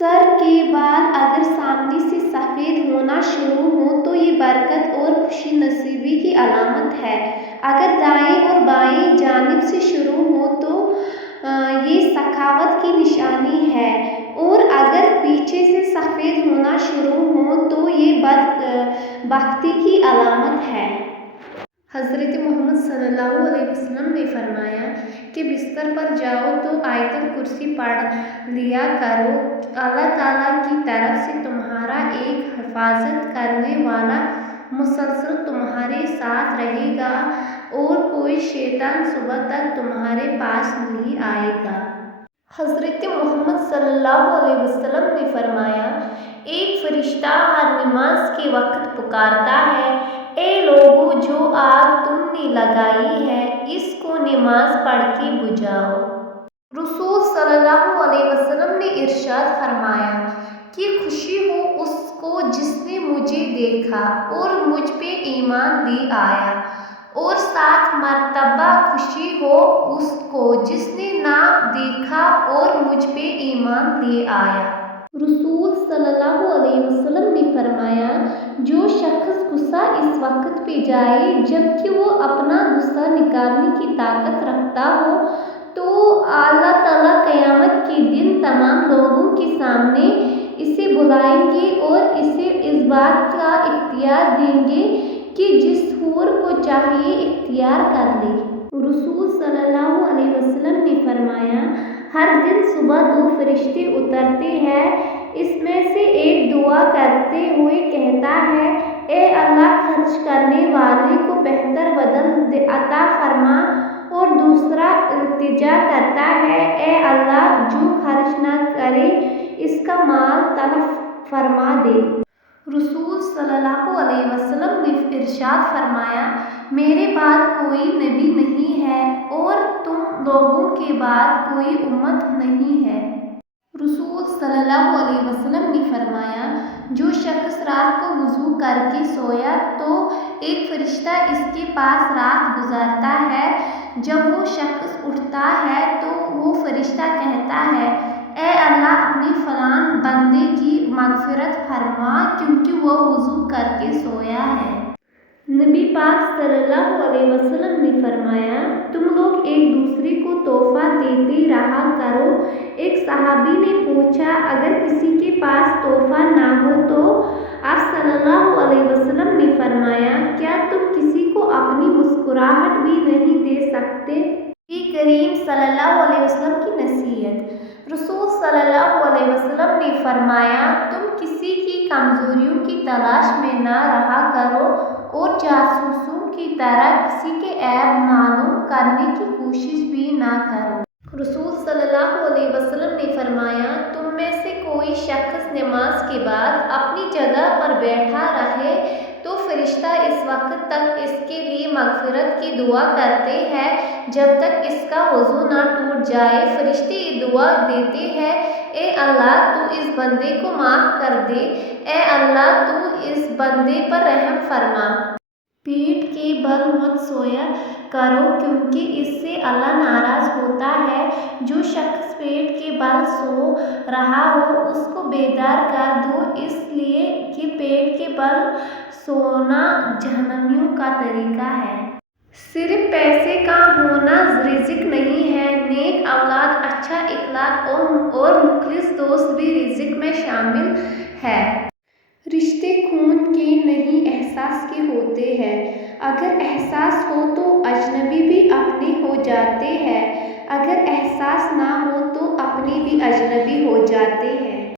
سر کے بال اگر سامنے سے سفید ہونا شروع ہوں تو یہ برکت اور خوش نصیبی کی علامت ہے۔ اگر دائیں اور بائیں جانب سے شروع ہوں تو یہ سخاوت کی نشانی ہے، اور اگر پیچھے سے سفید ہونا شروع ہوں تو یہ بدبختی کی علامت ہے۔ حضرت محمد صلی اللہ علیہ وسلم نے فرمایا کہ بستر پر جاؤ تو آیت الکرسی پڑھ لیا کرو، اللہ تعالیٰ کی طرف سے تمہارا ایک حفاظت کرنے والا مسلسل تمہارے ساتھ رہے گا اور کوئی شیطان صبح تک تمہارے پاس نہیں آئے گا۔ حضرت محمد صلی اللہ علیہ وسلم نے فرمایا، ایک فرشتہ ہر نماز کے وقت پکارتا ہے، اے لوگو، جو آگ تم نے لگائی ہے اس کو نماز پڑھ کے بجھاؤ۔ رسول صلی اللہ علیہ وسلم نے ارشاد فرمایا کہ خوشی ہو اس کو جس نے مجھے دیکھا اور مجھ پہ ایمان لے آیا، اور 7 مرتبہ خوشی ہو اس کو جس نے نہ دیکھا اور مجھ پہ ایمان لے آیا۔ رسول صلی اللہ علیہ وسلم نے فرمایا، جو شخص غصہ اس وقت پہ جائے جبکہ وہ اپنا غصہ نکالنے کی طاقت رکھتا ہو تو اللہ تعالیٰ قیامت کے دن تمام لوگوں کے سامنے اسے بلائیں گے اور اسے اس بات کا اختیار دیں گے کہ جس حور کو چاہیے اختیار کر لے۔ رسول صلی اللہ علیہ وسلم نے فرمایا، ہر دن صبح 2 فرشتے اترتے ہیں، اس میں سے ایک دعا کرتے ہوئے کہتا ہے، اے اللہ، خرچ کرنے والے کو بہتر بدل عطا فرما، اور دوسرا التجا کرتا ہے، اے اللہ، جو خرچ نہ کرے اس کا مال تلف فرما دے۔ رسول صلی اللہ علیہ وسلم نے ارشاد فرمایا، میرے بعد کوئی نبی نہیں ہے اور تم لوگوں کے بعد کوئی امت نہیں ہے۔ رسول صلی اللہ علیہ وسلم نے فرمایا، جو شخص رات کو وضو کر کے سویا تو ایک فرشتہ اس کے پاس رات گزارتا ہے، جب وہ شخص اٹھتا ہے تو وہ فرشتہ کہتا ہے، اے اللہ، اپنے فلاں بندے کی مغفرت فرما کیونکہ وہ وضو کر کے سویا ہے۔ نبی پاک صلی اللہ علیہ وسلم نے فرمایا، تم لوگ ایک دوسرے کو تحفہ دیتے رہا کرو۔ ایک صحابی نے پوچھا، اگر کسی کے پاس تحفہ نہ ہو تو؟ آپ صلی اللہ علیہ وسلم نے فرمایا، کیا تم کسی کو اپنی مسکراہٹ بھی نہیں دے سکتے؟ نبی کریم صلی اللہ علیہ وسلم کی نصیحت۔ رسول صلی اللہ علیہ وسلم نے فرمایا، تم کسی کی کمزوریوں کی تلاش میں نہ رہا کرو اور جاسوسوں کی طرح کسی کے عیب معلوم کرنے کی کوشش بھی نہ کرو۔ رسول صلی اللہ علیہ وسلم نے فرمایا، تم میں سے کوئی شخص نماز کے بعد اپنی جگہ پر بیٹھا رہے تو فرشتہ اس وقت تک اس کے لیے مغفرت کی دعا کرتے ہیں جب تک اس کا وضو نہ ٹوٹ جائے۔ فرشتے یہ دعا دیتے ہیں، اے اللہ، تو اس بندے کو معاف کر دے، اے اللہ، تو اس بندے پر رحم فرما۔ پیٹھ کے بل مت سویا کرو کیونکہ اس سے اللہ ناراض ہوتا ہے۔ جو شخص پیٹھ کے بل سو رہا ہو اس کو بیدار کر دو، اس لیے کہ پیٹھ کے بل سونا جہنمیوں کا طریقہ ہے۔ صرف پیسے کا ہونا رزق نہیں ہے، نیک اولاد، اچھا اخلاق اور مخلص دوست بھی رزق میں شامل ہے۔ رشتے خون کے نہیں احساس کے ہوتے ہیں، اگر احساس ہو تو اجنبی بھی اپنے ہو جاتے ہیں، اگر احساس نہ ہو تو اپنے بھی اجنبی ہو جاتے ہیں۔